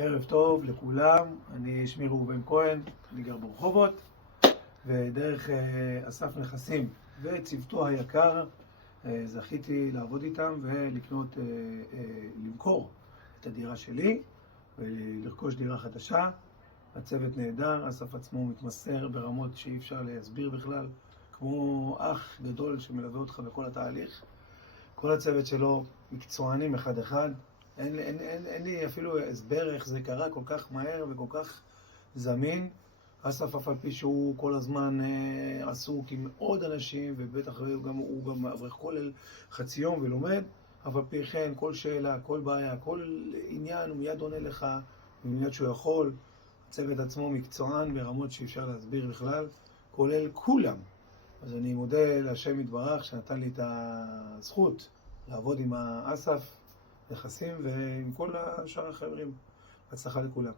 ערב טוב לכולם, שמי ראובן כהן, אני גר ברחובות, ודרך אסף נכסים וצוותו היקר זכיתי לעבוד איתם ולקנות, למכור את הדירה שלי ולרכוש דירה חדשה. הצוות נהדר, אסף עצמו מתמסר ברמות שאי אפשר להסביר בכלל, כמו אח גדול שמלווה אותך בכל התהליך. כל הצוות שלו מקצוענים אחד אחד. אין לי אפילו הסבר איך זה קרה כל כך מהר וכל כך זמין. אסף אף על פי שהוא כל הזמן עסוק עם עוד אנשים, ובטח הוא גם אברך כולל חצי יום ולומד, אבל פי כן כל שאלה, כל בעיה, כל עניין הוא מיד עונה לך, במיוחד שהוא יכול. הצוות עצמו מקצוען ברמות שאי אפשר להסביר בכלל, כולל כולם. אז אני מודה להשם יתברך שנתן לי את הזכות לעבוד עם אסף נכסים ועם כל השאר החברים. הצלחה לכולם.